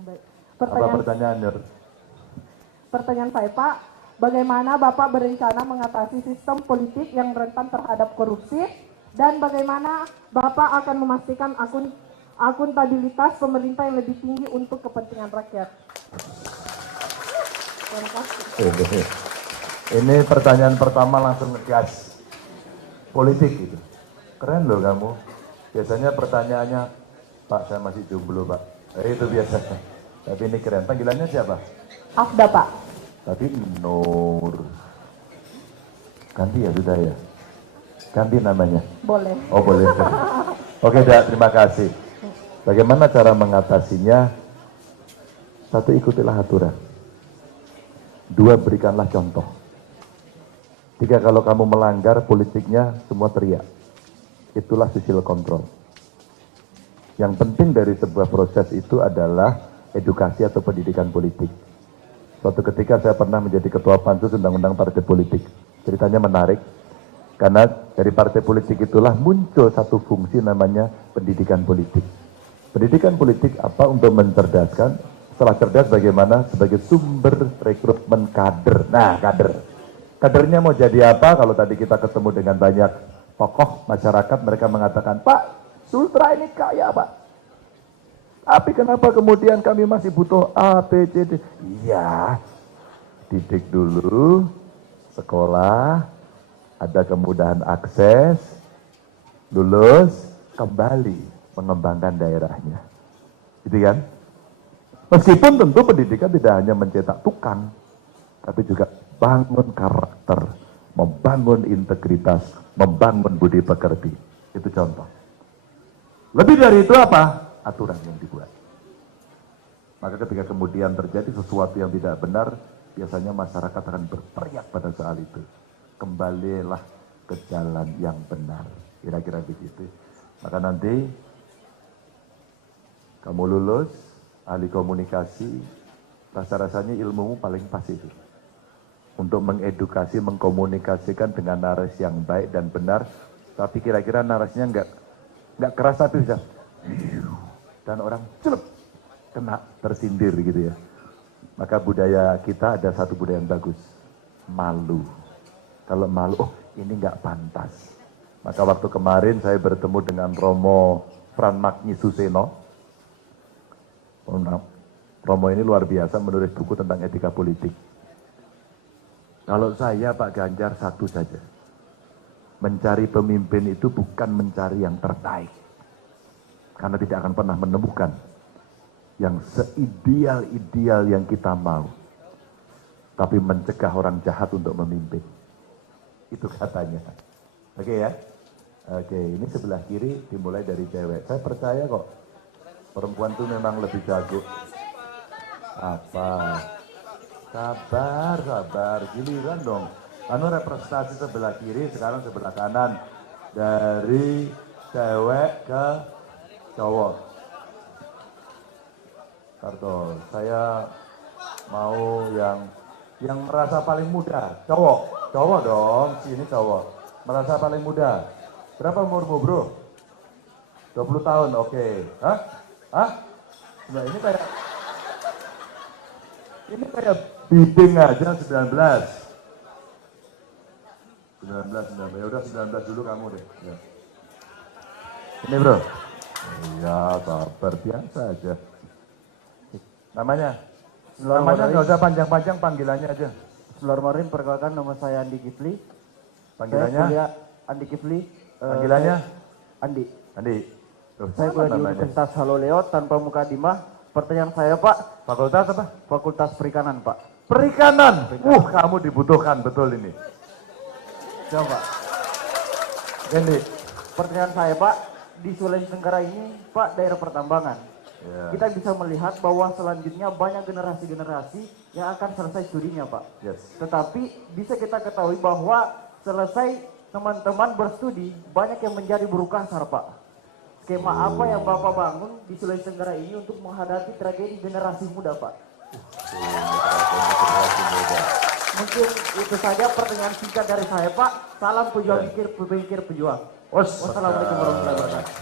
Baik. Apa pertanyaan, Nur? Pertanyaan saya, Pak, bagaimana Bapak berencana mengatasi sistem politik yang rentan terhadap korupsi dan bagaimana Bapak akan memastikan akuntabilitas pemerintah yang lebih tinggi untuk kepentingan rakyat? Terima kasih. Ini pertanyaan pertama langsung ngegas. Politik gitu. Keren loh kamu. Biasanya pertanyaannya, Pak saya masih jomblo Pak. Itu biasanya. Tapi ini keren. Panggilannya siapa? Afda, Pak. Tapi Nur. Ganti ya sudah ya. Ganti namanya. Boleh. Oh boleh. Oke, terima kasih. Bagaimana cara mengatasinya? Satu, ikutilah aturan. Dua, berikanlah contoh. Tiga, kalau kamu melanggar politiknya, semua teriak. Itulah social control. Yang penting dari sebuah proses itu adalah edukasi atau pendidikan politik. Suatu ketika saya pernah menjadi ketua pansus undang-undang partai politik. Ceritanya menarik, karena dari partai politik itulah muncul satu fungsi namanya pendidikan politik. Pendidikan politik apa? Untuk mencerdaskan. Setelah cerdas bagaimana? Sebagai sumber rekrutmen kader. Nah, kader. Kadernya mau jadi apa? Kalau tadi kita ketemu dengan banyak tokoh masyarakat, mereka mengatakan, Pak, Sultra ini kaya, Pak. Tapi kenapa kemudian kami masih butuh A, B, C, D? Iya, didik dulu, sekolah, ada kemudahan akses, lulus, kembali mengembangkan daerahnya. Gitu kan? Meskipun tentu pendidikan tidak hanya mencetak tukang, tapi juga bangun karakter, membangun integritas, membangun budi pekerti. Itu contoh. Lebih dari itu apa? Aturan yang dibuat. Maka ketika kemudian terjadi sesuatu yang tidak benar, biasanya masyarakat akan berteriak pada saat itu. Kembalilah ke jalan yang benar. Kira-kira begitu. Maka nanti kamu lulus, ahli komunikasi, rasa-rasanya ilmumu paling pas itu. Untuk mengedukasi, mengkomunikasikan dengan narasi yang baik dan benar, tapi kira-kira narasinya nggak keras tapi bisa, dan orang celup, kena, tersindir gitu ya. Maka budaya kita ada satu budaya yang bagus, malu. Kalau malu, oh ini nggak pantas. Maka waktu kemarin saya bertemu dengan Romo Fran Magni Suseno. Romo ini luar biasa menulis buku tentang etika politik. Kalau saya Pak Ganjar satu saja, mencari pemimpin itu bukan mencari yang terbaik, karena tidak akan pernah menemukan yang seideal-ideal yang kita mau, tapi mencegah orang jahat untuk memimpin. Itu katanya. Oke ya. Oke, ini sebelah kiri dimulai dari cewek. Saya percaya kok perempuan itu memang lebih jago. Apa? Sabar, giliran dong. Anu representasi sebelah kiri, sekarang sebelah kanan. Dari cewek ke cowok. Karto, saya mau yang merasa paling muda. Cowok dong, sini cowok. Merasa paling muda. Berapa umurmu bro? 20 tahun, oke. Hah? Nah, ini kayak biding aja 19. Ya udah 19 dulu kamu deh. Ya. Ini bro. Iya, sabar biasa aja. Namanya nggak usah panjang-panjang, panggilannya aja. Bismillahirrahmanirrahim, perkenalkan nama saya Andi Kifli. Panggilannya? Saya Andi Kifli. Panggilannya? Andi. Tuh, Saya kuliah di Universitas Haloleo tanpa mukadimah. Pertanyaan saya Pak. Fakultas apa? Fakultas Perikanan Pak. Perikanan. Kamu dibutuhkan betul ini. Coba. Ini. Pertanyaan saya Pak, di Sulawesi Tenggara ini Pak daerah pertambangan. Ya. Kita bisa melihat bahwa selanjutnya banyak generasi-generasi yang akan selesai studinya Pak. Yes. Tetapi bisa kita ketahui bahwa selesai teman-teman berstudi banyak yang menjadi buruh kasar Pak. Skema apa yang Bapak bangun di Sulawesi Tenggara ini untuk menghadapi tragedi generasi muda Pak? Mungkin itu saja pertanyaan singkat dari saya Pak. Salam pejuang pikir pejuang. Wassalamualaikum warahmatullahi wabarakatuh.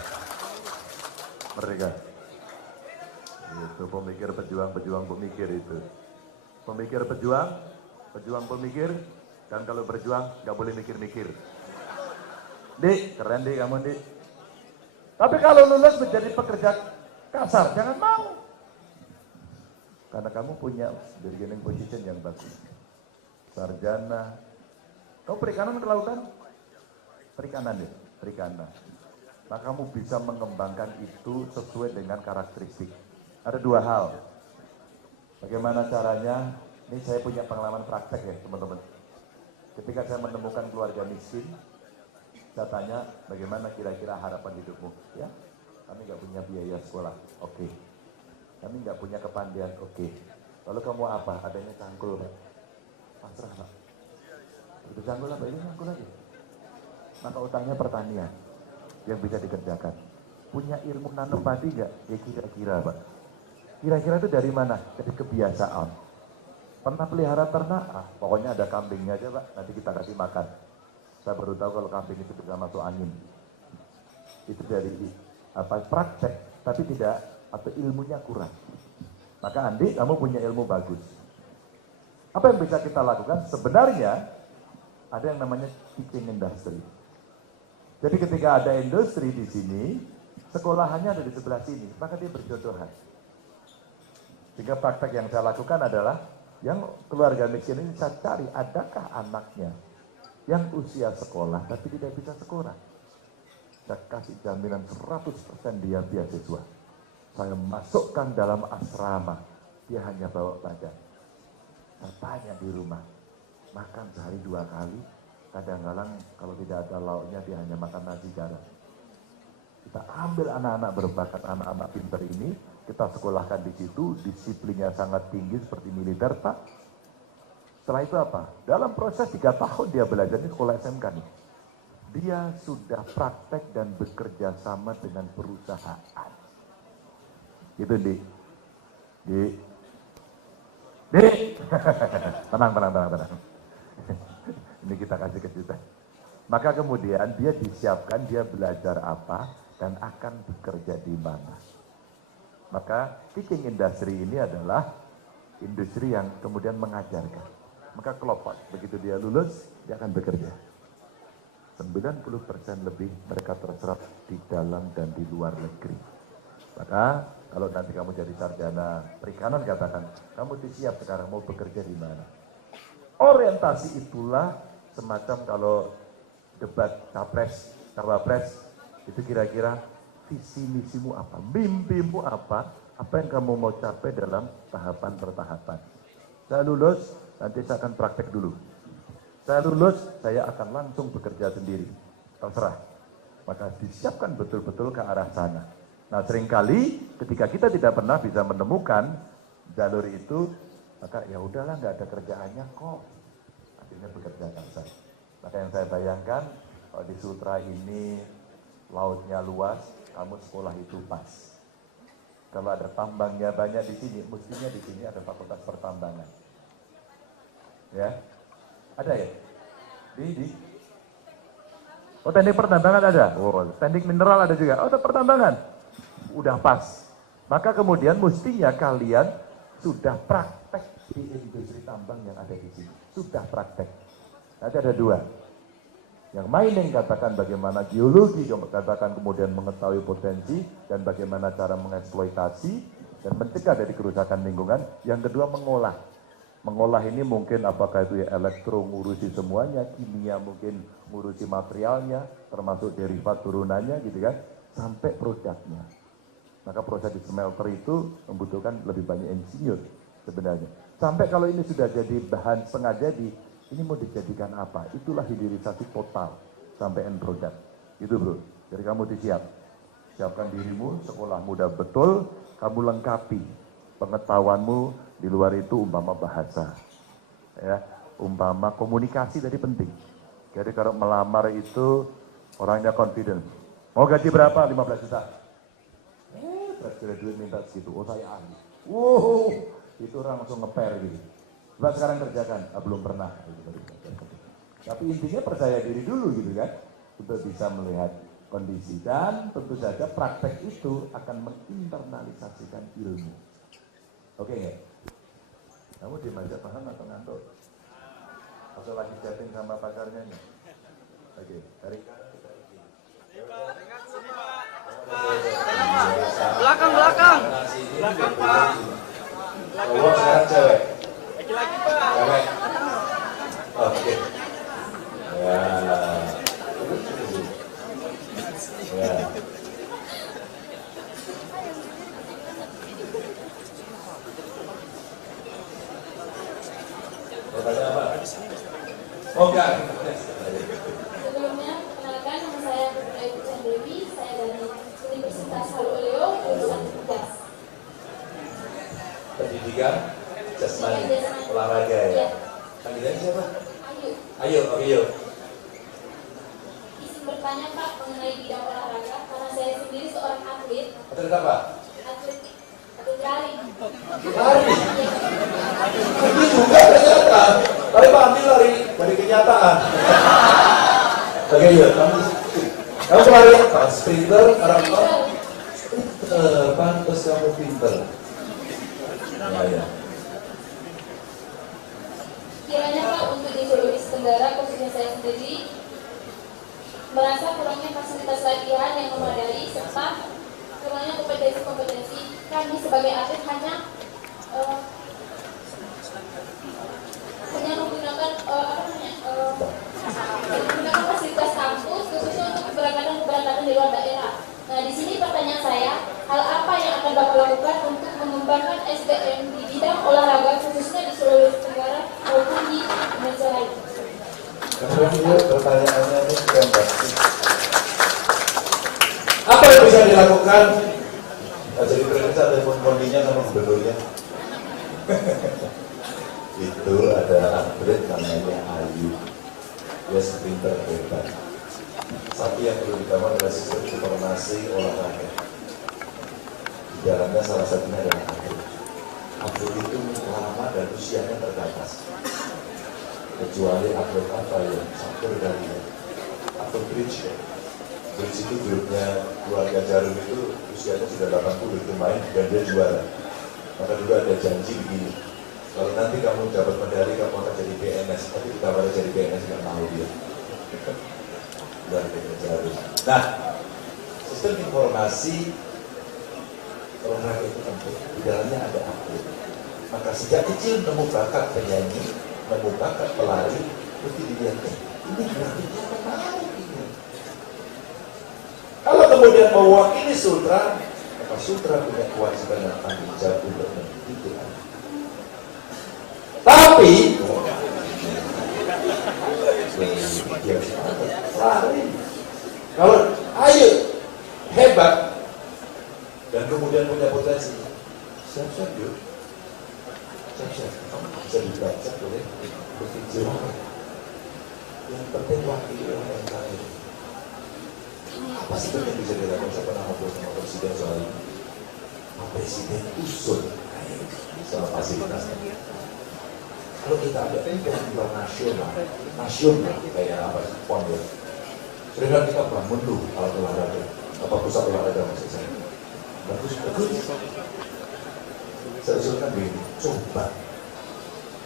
Merdeka. Itu pemikir pejuang pemikir itu. Pemikir pejuang pemikir, dan kalau berjuang nggak boleh mikir-mikir. Dik, keren dik kamu dik. Tapi kalau lulus menjadi pekerja kasar, jangan mau. Karena kamu punya bargaining position yang bagus. Sarjana. Kamu perikanan kelautan? Perikanan deh, perikanan. Nah kamu bisa mengembangkan itu sesuai dengan karakteristik. Ada dua hal. Bagaimana caranya? Ini saya punya pengalaman praktek ya teman-teman. Ketika saya menemukan keluarga miskin, saya tanya bagaimana kira-kira harapan hidupmu? Ya, kami nggak punya biaya sekolah. Oke. Kami nggak punya kepandian. Oke. Lalu kamu apa? Adanya cangkul, Pak. Pasrah, Pak. Itu cangkul apa? Ini cangkul lagi. Maka utangnya pertanian yang bisa dikerjakan. Punya ilmu nanam padi nggak? Ya kira-kira, Pak. Kira-kira itu dari mana? Dari kebiasaan. Pernah pelihara ternak? Pokoknya ada kambingnya aja, Pak. Nanti kita kasih makan. Saya baru tahu kalau kambing itu bisa masuk angin. Itu dari praktek, tapi tidak, atau ilmunya kurang. Maka Andi, kamu punya ilmu bagus. Apa yang bisa kita lakukan? Sebenarnya ada yang namanya teaching industry. Jadi ketika ada industri di sini, sekolahannya ada di sebelah sini, maka dia berjodohan. Sehingga praktek yang saya lakukan adalah, yang keluarga miskin ini saya cari, adakah anaknya yang usia sekolah tapi tidak bisa sekolah. Saya kasih jaminan 100% dia beasiswa. Saya masukkan dalam asrama, dia hanya bawa badan. Saya tanya di rumah, makan sehari 2 kali, kadang-kadang kalau tidak ada lauknya dia hanya makan nasi garam. Kita ambil anak-anak berbakat, anak-anak pintar ini, kita sekolahkan di situ, disiplinnya sangat tinggi seperti militer, Pak. Setelah itu apa? Dalam proses 3 tahun dia belajar di sekolah SMK nih. Dia sudah praktek dan bekerja sama dengan perusahaan. Itu Dik. Tenang. Ini kita kasih kejutan. Maka kemudian dia disiapkan, dia belajar apa, dan akan bekerja di mana. Maka teaching industry ini adalah industri yang kemudian mengajarkan. Maka kelompok, begitu dia lulus, dia akan bekerja. 90% lebih mereka terserap di dalam dan di luar negeri. Maka kalau nanti kamu jadi sarjana perikanan, katakan, kamu siap sekarang mau bekerja di mana. Orientasi itulah semacam kalau debat capres, cawapres, itu kira-kira visi misimu apa, mimpimu apa yang kamu mau capai dalam tahapan per tahapan. Saya lulus, nanti saya akan praktek dulu. Saya lulus, saya akan langsung bekerja sendiri. Terserah. Maka disiapkan betul-betul ke arah sana. Nah seringkali ketika kita tidak pernah bisa menemukan jalur itu, maka ya udahlah nggak ada kerjaannya kok. Akhirnya bekerja kasar. Maka yang saya bayangkan, kalau di Sutra ini lautnya luas, kamu sekolah itu pas. Kalau ada tambangnya banyak di sini, mestinya di sini ada fakultas pertambangan. Ya, ada ya? Oh teknik pertambangan ada? Oh teknik mineral ada juga? Oh pertambangan? Udah pas. Maka kemudian mestinya kalian sudah praktek di industri tambang yang ada di sini. Sudah praktek. Nanti ada 2. Yang mining katakan bagaimana geologi, katakan kemudian mengetahui potensi dan bagaimana cara mengeksploitasi dan mencegah dari kerusakan lingkungan. Yang kedua mengolah. Mengolah ini mungkin apakah itu ya elektro ngurusi semuanya, kimia mungkin ngurusi materialnya, termasuk derivat turunannya gitu kan, sampai produknya. Maka proses di smelter itu membutuhkan lebih banyak insinyur sebenarnya. Sampai kalau ini sudah jadi bahan setengah jadi, ini mau dijadikan apa? Itulah hilirisasi total sampai end product. Gitu bro. Jadi kamu disiap. Siapkan dirimu, sekolah muda betul, kamu lengkapi pengetahuanmu di luar itu umpama bahasa. Ya, umpama komunikasi tadi penting. Jadi kalau melamar itu orangnya confident. Mau gaji berapa? 15 juta. Fresh graduate minta segitu. Oh saya ahli. Wow, itu orang langsung ngeper gitu. Coba sekarang kerjakan, belum pernah. Tapi intinya percaya diri dulu gitu kan, untuk bisa melihat kondisi. Dan tentu saja praktek itu akan menginternalisasikan ilmu. Oke nggak? Kamu di aja paham atau ngantuk? Atau lagi chatting sama pacarnya nih? Oke, tarik. Belakang, belakang. Belakang, Pak. Cowok sekarang cewek? Lagi-lagi, Pak. Cewek? Oke. Ya. Ya. Bertanya apa? Oh enggak. Sebelumnya, perkenalkan nama saya Putri Ayu Dewi, saya dari Universitas Haluleo, jurusan Jas. Pendidikan jasmani, olahraga ya. Panggilannya siapa? Ayu, Ayo, oke yuk. izin bertanya Pak mengenai bidang olahraga, karena saya sendiri seorang atlet, Atlet apa? atlet lari. Lari. Itu juga ternyata. Tapi Pak ambil lari dari kenyataan. Oke yuk, kamu pelari apa? Sprinter, maraton? Pantas kamu pinter. Ya, ya. Kiranya Pak untuk di Sulawesi Tenggara, khususnya saya sendiri, merasa kurangnya fasilitas latihan yang memadai serta kurangnya kompetensi kami sebagai atlet hanya menggunakan menggunakan fasilitas kampus khususnya untuk keberangkatan di luar daerah. Nah, di sini pertanyaan saya, hal apa yang akan Bapak lakukan untuk mengembangkan SDM di bidang olahraga khususnya di Sulawesi Tenggara maupun di Indonesia lain? Kemudian pertanyaannya ini gambar. Apa yang bisa dilakukan? Jadi periksa telepon kondinya sama gubernurnya. Itu ada atlet namanya Ayu. Dia sprinter hebat. Satu yang perlu ditambah adalah sistem informasi olahraga. Di dalamnya salah satunya adalah atlet. Atlet itu lama dan usianya terbatas. Kecuali atlet apa yang satu dari atlet bridge ya. Bridge itu grupnya keluarga Jarum itu usianya sudah 80 itu main dan dia juara. Maka dulu ada janji begini, kalau nanti kamu dapat medali kamu akan jadi PNS, tapi kita pada jadi PNS nggak mau dia. Luar biasa Jarum. Nah, sistem informasi olahraga itu penting. Di dalamnya ada atlet. Maka sejak kecil nemu bakat penyanyi, nemu bakat pelari, mesti dilihat ini grafiknya menarik ini. Kalau kemudian mewakili Sultra, maka Sultra punya kewajiban dan tanggung jawab untuk mendidik. Tapi lari. Kalau Ayu hebat dan kemudian punya potensi, siap-siap yuk. Siap-siap, kamu bisa dibaca boleh berpikir. Yang penting wakili orang yang lain. Apa sih yang bisa dilakukan? Saya pernah ngobrol sama Presiden soal ini. Pak Presiden usul sama fasilitasnya. Kalau kita ada event nasional kayak apa sih, PON ya. Seringkali kita bangun dulu alat olahraga, apa pusat olahraga maksud saya. Bagus. Saya usulkan begini, coba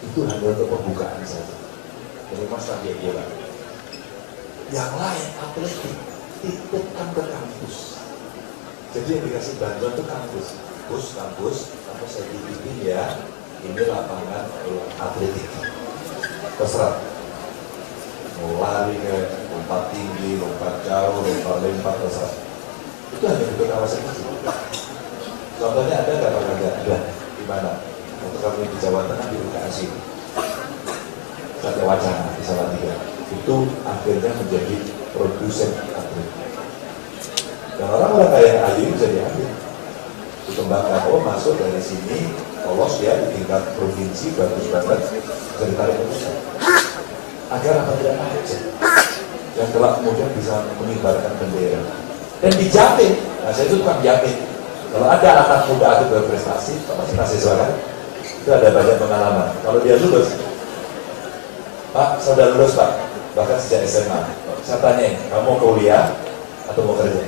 itu hanya untuk pembukaan saja. Jadi mas dia bola. Yang lain atletik titipkan ke kampus. Jadi yang dikasih bantuan itu kampus saya titipin ya. Ini lapangan atletik. Terserah. Mau lari ke lompat tinggi, lompat jauh, lompat terserah. Itu hanya untuk kawasan itu. Contohnya ada nggak Pak Ganda? Ada. Di mana? Untuk kami di Jawa Tengah di UKS ini. Satya Wacana di Salatiga. Itu akhirnya menjadi produsen atlet. Dan orang-orang kayak Ayu bisa diambil. Dikembangkan, masuk dari sini, lolos dia di tingkat provinsi, bagus banget, bisa ditarik ke pusat. Agar apa tidak aja. Yang kelak kemudian bisa mengibarkan bendera. Dan dijamin, saya itu tukang jamin. Kalau ada anak muda atlet berprestasi, pasti mahasiswa kan? Itu ada banyak pengalaman. Kalau dia lulus, Pak, saya sudah lulus Pak, bahkan sejak SMA. Saya tanya, kamu kuliah, atau mau kerja?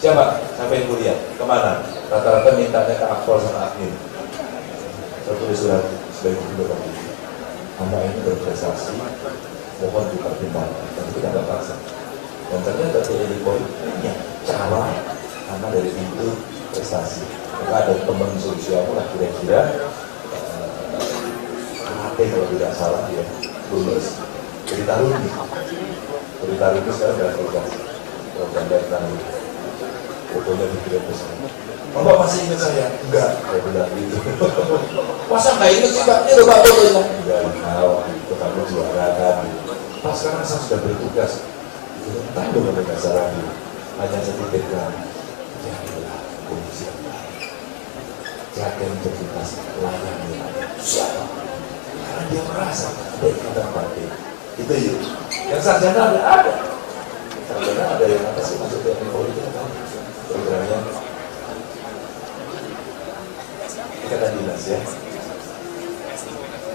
Siapa? Sampai kuliah? Kemana? Rata-rata mintanya ke akpol sama admin. Saya tulis surat sebagai gubernur. Anda ini berprestasi, mohon dipertimbangkan. Dan kita nggak paksa. Dan ternyata TNI Polri punya cara karena dari pintu prestasi. Maka ada teman sosial lah kira-kira kalau tidak salah dia lulus. Jadi Taruni sekarang sudah tugas program dari Taruni. Fotonya dikirim ke sana. Bapak masih ingat saya? Enggak, saya bilang gitu. Masa nggak ingat sih Pak? Ini loh Pak fotonya. Enggak, tahu itu kamu juara kan. Pas sekarang saya sudah bertugas. Tentang dengan bahasa radio. Hanya setidaknya jadilah polisi yang baik. Jaga integritas layani siapa? Karena dia merasa ada ikatan batin. Itu yuk. Yang sarjana ada. Sarjana ada yang apa sih masuk TNI Polri itu kan? Programnya ikatan dinas ya.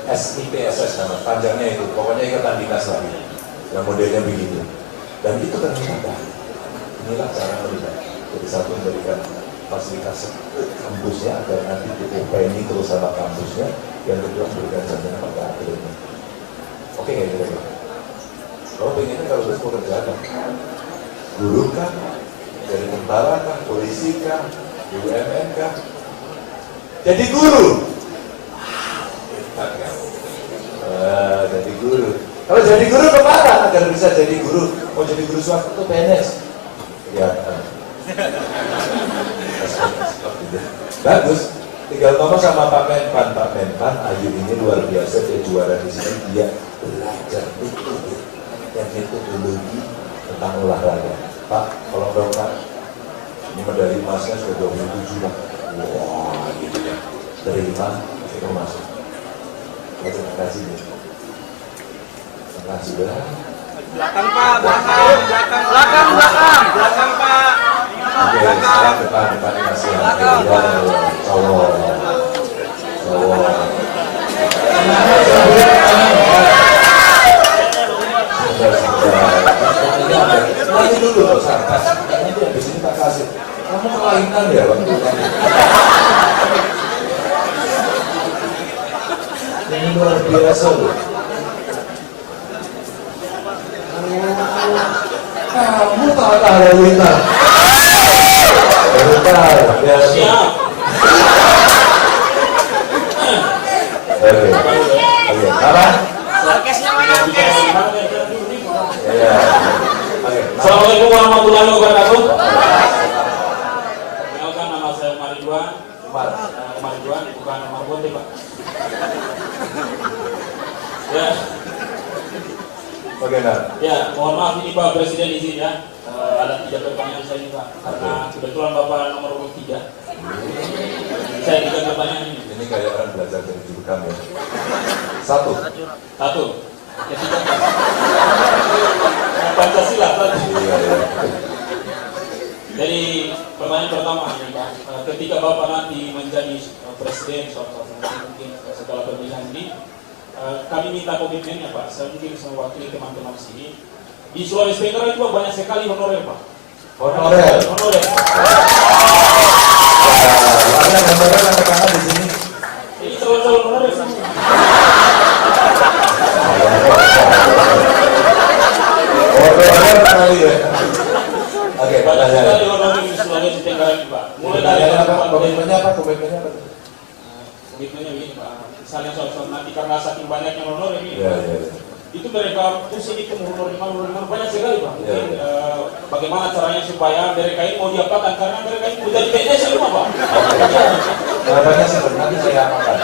SIPSS nama panjangnya itu. Pokoknya ikatan dinas lagi. Yang modelnya begitu. Dan itu ternyata inilah cara melihat. Jadi satu memberikan fasilitas kampusnya agar nanti ini terus sama kampusnya. Yang kedua memberikan sarjana pada akhirnya. Oke nggak kira-kira? Kalau pengennya kalau terus mau kerja apa? Guru kah? Dari tentara kah? Polisi kah? BUMN kah? Jadi guru. Jadi guru. Kalau jadi guru kemana? Agar bisa jadi guru. Mau jadi guru swasta atau PNS? Kelihatan. Bagus. Tinggal ngomong sama Pak Menpan, Ayu ini luar biasa, dia juara di sini, dia belajar yang metodologi tentang olahraga. Pak, kalau dong Pak, ini medali emasnya sudah 27 lah. Wah, gitu ya. Terima, kita masuk. Terima kasih nih. Terima kasih dah. Belakang Pak, belakang Pak. Oke, sekarang depan masih ada. Cowok. Nanti dulu loh, santai. Nanti habis ini tak kasih. Kamu kelainan ya waktu itu. Ini luar biasa loh. Kamu tak ada winter. Bentar, ya siap. Oke, apa? Sarkasnya mana? Ya. Oke. Assalamualaikum warahmatullahi wabarakatuh. Kenalkan nama saya Umar Ridwan. Umar Ridwan, bukan Umar Bonte, Pak. Ya. Oke, nah. Ya, mohon maaf ini Pak Presiden izin ya. Ada 3 pertanyaan saya ini Pak. Karena kebetulan Bapak nomor 3. Saya 3 pertanyaan ini. Ini kayak orang belajar dari guru kami ya. 1. Ketiga. Pancasila tadi. Iya. Jadi pertanyaan pertama ini Pak. Ketika Bapak nanti menjadi presiden mungkin setelah pemilihan ini, kami minta komitmennya Pak. Saya mungkin bisa mewakili teman-teman di sini. Di Sulawesi Tenggara itu banyak sekali honorer Pak. Honorer. Ada honorer anak-anak di sini. Ini calon-calon honorer semua. Honorer kali ya. Oke, Banyak sekali pertanyaan. honorer di Sulawesi Tenggara ini Pak. Mulai dari Pertanyaannya apa? Komitmennya apa? komitmennya begini Pak. Misalnya soal nanti karena saking banyaknya honorer ini. Iya. Itu mereka pusing itu honor banyak sekali Pak. Ya. Bagaimana caranya supaya mereka ini mau diapakan karena mereka ini sudah di PNS semua Pak. Harapannya sebenarnya saya apakan?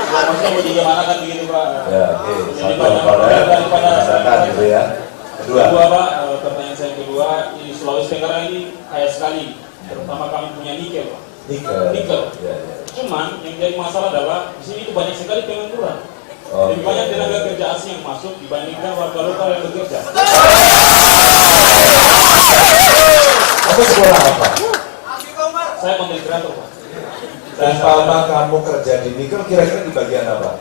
Maksudnya mau digimanakan begitu Pak. Ya, oke. Jadi Satu banyak honorer daripada masyarakat gitu ya. Kedua. Pak, pertanyaan saya kedua, ini Sulawesi Tenggara ini kaya sekali. Terutama kami punya nikel Pak. Nikel. Ya. Cuman yang jadi masalah adalah di sini itu banyak sekali pengangguran. Oke. Lebih banyak tenaga kerja asing yang masuk dibandingkan warga lokal yang bekerja. Kamu sekolah apa? Saya konten kreator Pak. Umpama kamu kerja di nikel, kira-kira di bagian apa?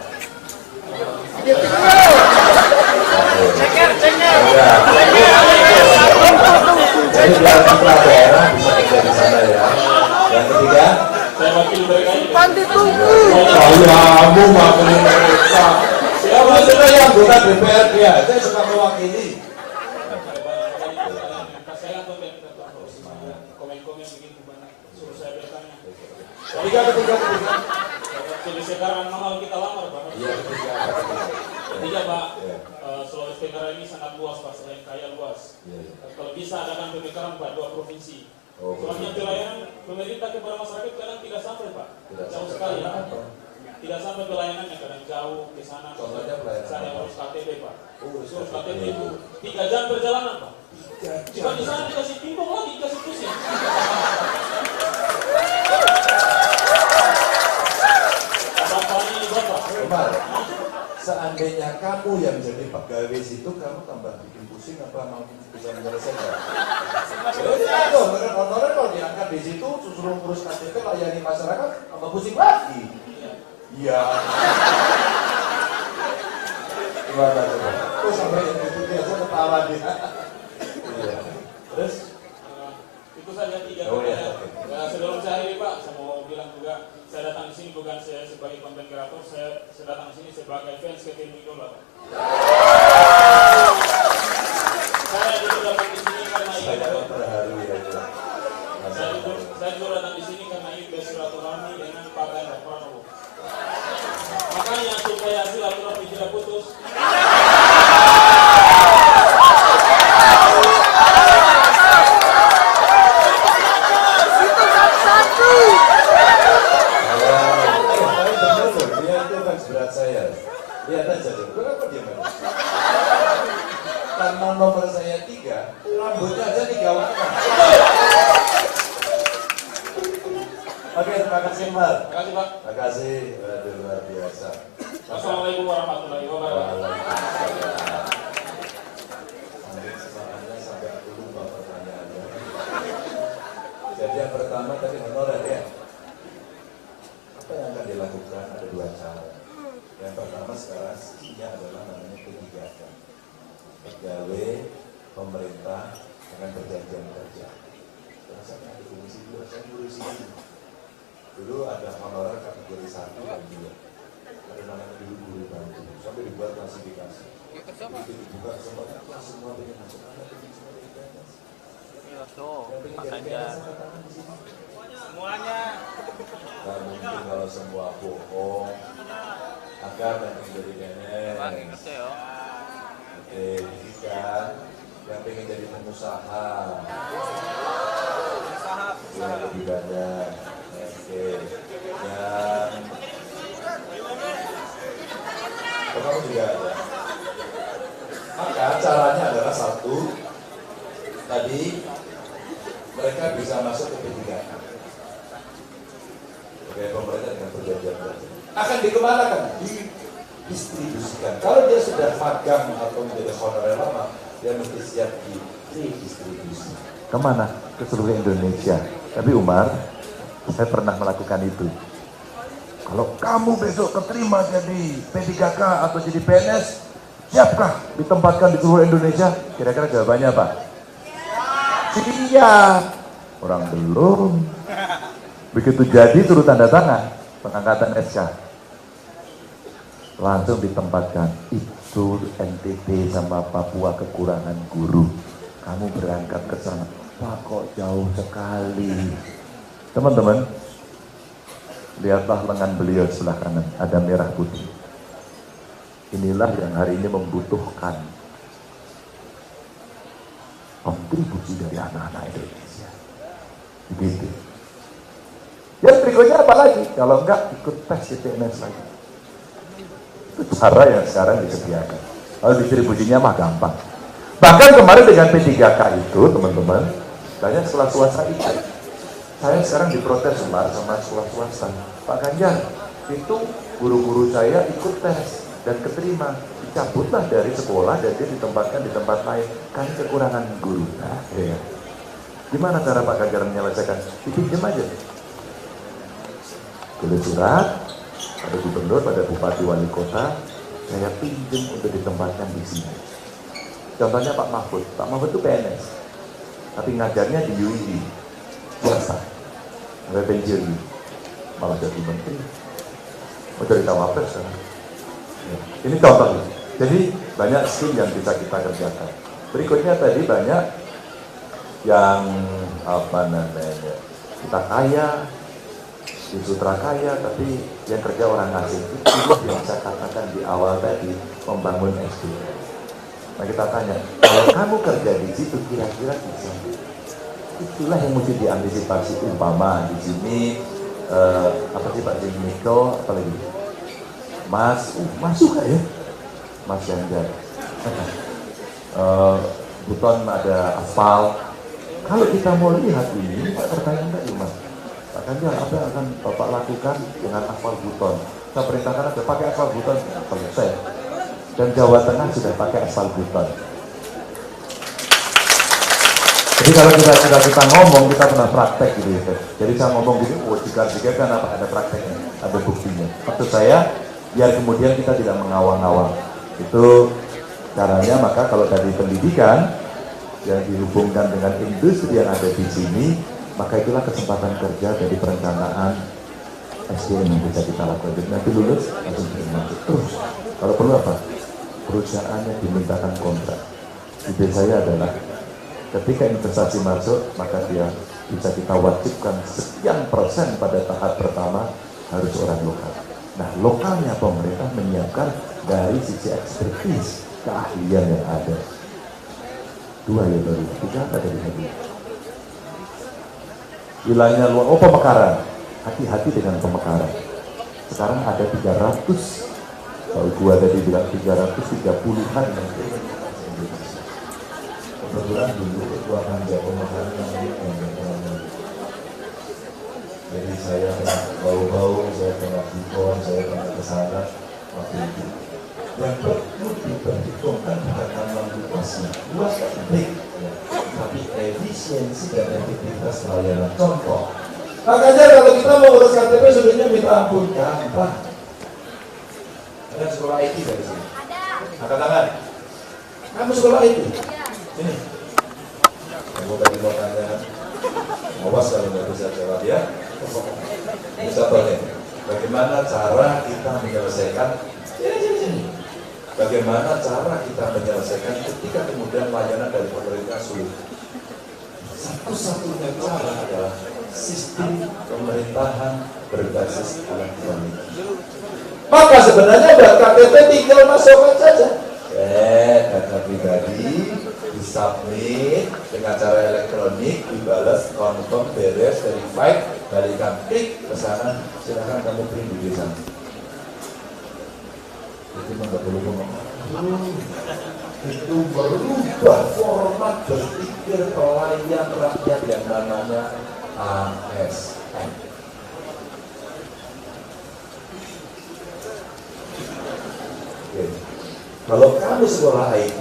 Ceker. Ya. Jadi biar kepala daerah bisa kerja di sana ya. Yang ketiga, Saya wakil mereka ini. kamu wakili mereka. Siapa sudah yang anggota DPR dia? Saya suka mewakili. Saya atau komen-komen begitu banyak. Suruh saya bertanya. Ketiga. Jadi sekarang mahal kita lamar, Pak. Iya, ketiga. Ketiga, Pak. Iya. Sulawesi Tenggara ini sangat luas, Pak. Selain kaya luas. Iya, iya. Kalau bisa adakan pemekaran, Pak, 2 provinsi. Oh, Soalnya pelayanan pemerintah kepada masyarakat kadang tidak sampai, Pak. Jauh sekali. Karena apa? Tidak sampai pelayanannya, kadang jauh ke sana. Contohnya pelayanan Saya apa? harus KTP, Pak. Oh, Urus KTP itu 3 jam perjalanan, Pak. Jika di sana dikasih timbang lagi, dikasih pusing. Bapak ini, Bapak. Umar, seandainya kamu yang jadi pegawai situ, kamu tambah bikin pusing apa mau bisa menyelesaikan? Ya, tuh, honorer kalau diangkat di situ, suruh ngurus KTP, layani masyarakat, tambah pusing lagi. Iya. Gimana coba? Tuh sampai yang diikuti aja ketawa dia. Iya. Terus? Itu saja 3 Oh, iya. pertanyaan. Ya, sebelum saya akhiri, Pak, saya mau bilang juga, saya datang di sini bukan saya sebagai konten kreator, saya datang di sini sebagai fans ke tim idola, Pak. Saya juga datang di sini karena Saya ingin terharu ya. saya juga datang di sini karena ingin bersilaturahmi dengan Pak Ganjar Pranowo. Makanya supaya silaturahmi tidak putus, Lihat aja deh, kenapa dia main? Karena nomor saya 3, rambutnya aja 3 warna. Oke, terima kasih Mar. terima kasih, Pak. Terima kasih, waduh luar biasa. Wassalamualaikum warahmatullahi wabarakatuh. Waalaikumsalam. Sampai semuanya sampai aku lupa pertanyaannya. Jadi yang pertama tadi honorer ya. Apa yang akan dilakukan? Ada 2 cara. Yang pertama sekarang isinya adalah namanya P3K. Pegawai pemerintah dengan perjanjian kerja. Rasanya ada fungsi 2, saya ngurusi ini. Dulu ada honorer kategori 1 dan 2. Ada namanya dulu guru bantu. Sampai dibuat klasifikasi. Itu dibuka semuanya, semua pengen masuk. Ada pengen semua dari PNS. Yang pengen dari PNS angkat tangan di sini. Semuanya. Gak mungkin kalau semua bohong. Agar nanti jadi PNS. Oke, ini kan yang pengen jadi pengusaha. Yang lebih banyak. Oke, yang kamu juga ada. Maka caranya adalah 1, tadi mereka bisa masuk ke P3K. Oke, pemerintah dengan perjanjian kerja. Akan dikemanakan? Didistribusikan. Kalau dia sudah magang atau menjadi honorer lama, dia mesti siap didistribusi. Kemana? Ke seluruh Indonesia. Tapi Umar, saya pernah melakukan itu. Kalau kamu besok keterima jadi P3K atau jadi PNS, siapkah ditempatkan di seluruh Indonesia? Kira-kira jawabannya apa? Siap. Orang belum. Begitu jadi turut tanda tangan pengangkatan SK. Langsung ditempatkan. Itu NTT sama Papua kekurangan guru. Kamu berangkat ke sana. Pak, kok jauh sekali. Teman-teman, lihatlah lengan beliau sebelah kanan, ada merah putih. Inilah yang hari ini membutuhkan kontribusi dari anak-anak Indonesia. Begitu. Yang berikutnya apa lagi? Kalau enggak, ikut tes CPNS lagi. Itu cara yang sekarang disediakan. Kalau distribusinya mah gampang. Bahkan kemarin dengan P3K itu, teman-teman, banyak sekolah swasta ikut. Saya sekarang diprotes sama sekolah swasta. Pak Ganjar, itu guru-guru saya ikut tes dan keterima. Dicabutlah dari sekolah dan dia ditempatkan di tempat lain. Kan kekurangan guru. Nah, ya. Gimana cara Pak Ganjar menyelesaikan? Dipinjam aja. Tulis surat pada gubernur, pada bupati, wali kota, saya pinjam untuk ditempatkan di sini. Contohnya Pak Mahfud. Pak Mahfud itu PNS. tapi ngajarnya di UI swasta, nggak pensiun, malah jadi menteri, mau jadi cawapres sekarang. Ya. Ini contoh. Jadi banyak skill yang bisa kita kerjakan. Berikutnya tadi banyak yang apa namanya, kita kaya, di sutra kaya, tapi yang kerja orang asing. Itu yang saya katakan di awal tadi, membangun SDM. Nah kita tanya, kalau kamu kerja di situ kira-kira bisa? Itulah yang mesti diantisipasi. Umpama di sini apa sih Pak Dimiko, apa lagi? Mas suka ya? Mas Ganjar. Buton ada aspal. Kalau kita mau lihat ini, pertanyaan tadi Mas, Pak Ganjar, apa yang akan Bapak lakukan dengan aspal Buton? Saya perintahkan aja pakai aspal Buton, selesai. Dan Jawa Tengah sudah pakai aspal Buton. Jadi kalau kita ngomong, kita pernah praktek gitu ya. Jadi saya ngomong gini, jika kan apa, ada prakteknya, ada buktinya. Maksud saya, biar kemudian kita tidak mengawang-awang. Itu caranya. Maka kalau dari pendidikan yang dihubungkan dengan industri yang ada di sini, maka itulah kesempatan kerja dari perencanaan SDM yang bisa kita lakukan. Jadi nanti lulus langsung masuk terus. Kalau perlu apa? Perusahaannya dimintakan kontrak. Ide saya adalah ketika investasi masuk, maka dia bisa kita wajibkan sekian persen pada tahap pertama harus orang lokal. Nah, lokalnya pemerintah menyiapkan dari sisi ekspertis, keahlian yang ada. 2 ya baru, 3 ada di sini. Wilayahnya luar, pemekaran. Hati-hati dengan pemekaran. Sekarang ada 300. Kalau gua tadi bilang 330-an yang kebetulan dulu ketua panja pemekaran yang jadi saya pernah bau-bau, saya pernah dikon, saya pernah kesana waktu itu. Yang perlu diperhitungkan bukan luasnya, luas penting, ya. Tapi efisiensi dan efektivitas pelayanan. Contoh, Pak Ganjar, kalau kita mau urus KTP sebenarnya minta ampun, gampang. Ada sekolah IT dari sini? Ada. Angkat tangan. Kamu sekolah IT? Iya. Ini. Kamu tadi mau tanya, awas kalau nggak bisa jawab ya. Ini contohnya. Bagaimana cara kita menyelesaikan? Sini. Bagaimana cara kita menyelesaikan ketika kemudian layanan dari pemerintah sulit? Satu-satunya cara adalah sistem pemerintahan berbasis elektronik. Maka sebenarnya buat KTP tinggal masukkan saja. Data pribadi disubmit dengan cara elektronik, dibalas, confirm, beres, verified, balikan klik ke sana, silakan kamu print di sana. Itu nggak perlu ngomong. Itu berubah format berpikir pelayan rakyat yang namanya ASN. Oke. Kalau kamu sekolah IT,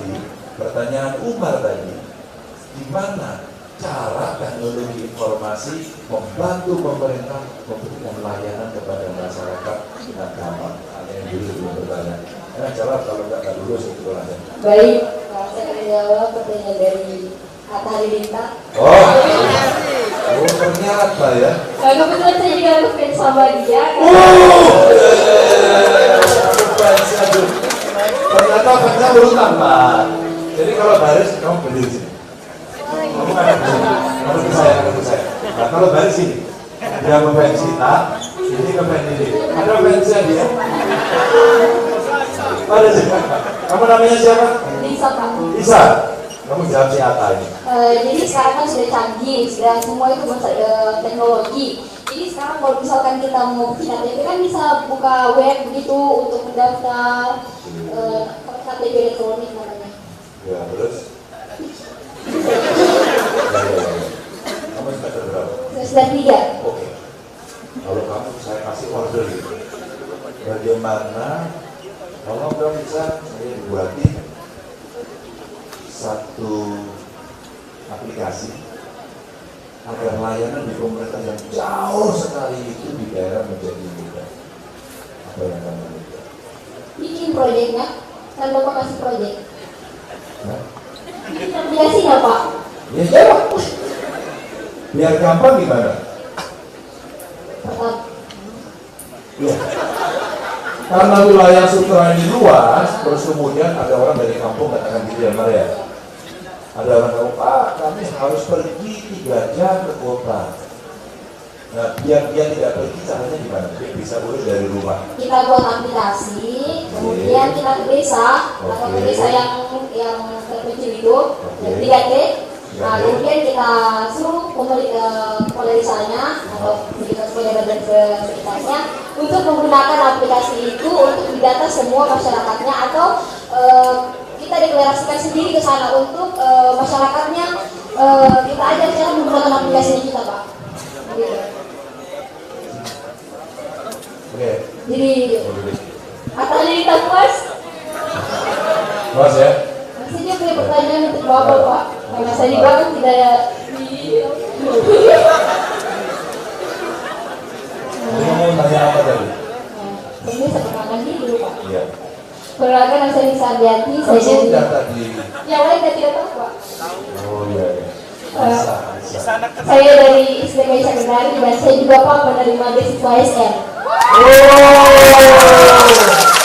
pertanyaan Umar tadi, gimana cara teknologi informasi membantu pemerintah memberikan layanan kepada masyarakat dengan gampang? Ada yang dulu belum bertanya. Karena jawab kalau nggak lulus sekolahnya. Baik, saya akan jawab pertanyaan dari Atta Halilintar. Ternyata ya. Kebetulan saya juga ngefans sama dia. Ternyata fansnya berulang, Pak. Jadi kalau baris, kamu berdiri di sini. Kamu kan kamu ke saya. Nah, kalau baris sini, dia ngefans Sita, ini ngefans ini. Ada fansnya dia. Ada sih. Kamu namanya siapa? Lisa, Pak. Lisa. Kamu jawab si Atta ini. Jadi sekarang kan sudah canggih, sudah semua itu teknologi. Jadi sekarang kalau misalkan kita mau bikin KTP kan bisa buka web begitu untuk mendaftar KTP elektronik namanya. Ya, terus? Kamu semester berapa? Semester 3. Oke. Kalau kamu saya kasih order gitu. Bagaimana kalau kamu bisa saya buatin satu aplikasi agar layanan di pemerintah yang jauh sekali itu di daerah menjadi mudah. Apa yang kamu lakukan? Bikin proyeknya, kan Bapak kasih proyek. Nah, Bikin aplikasi nggak Pak? ya jawab. Biar gampang gimana? Iya. Karena wilayah Sutra ini luas, terus kemudian ada orang dari kampung katakan gitu ya, Maria. Ada orang kampung, Pak, kami harus pergi 3 jam ke kota. Nah, biar dia tidak pergi, caranya gimana? Dia bisa urus dari rumah. Kita buat aplikasi, kemudian kita ke desa, atau ke desa yang terpencil itu, yang 3T. Nah, kemudian kita suruh kepala desanya atau pejabat dan sekitarnya untuk menggunakan aplikasi itu untuk mendata semua masyarakatnya, atau kita deklarasikan sendiri ke sana untuk masyarakatnya kita ajar cara menggunakan aplikasi ini kita, Pak. Gitu. Oke. Jadi apakah kita puas? Puas ya? Masih dia punya pertanyaan untuk Bapak, Pak. Karena saya di belakang tidak Kamu mau tanya apa tadi? Ini seperti dulu, Pak. Iya. Perlahan saya bisa Sardiati, Kamu saya sudah tadi. yang lain saya tidak tahu, Pak. Oh iya. Bisa. Saya dari SDK Sekretari dan saya juga Pak penerima beasiswa ASN. Oh,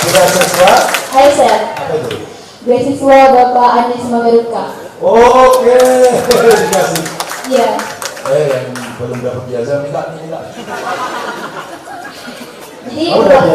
sudah sesuai? ASN, Apa itu? beasiswa Bapak Anies Mameruka. Oke, dikasih. Iya. Yang belum dapat biasa minta. Jadi Oh, udah biasa.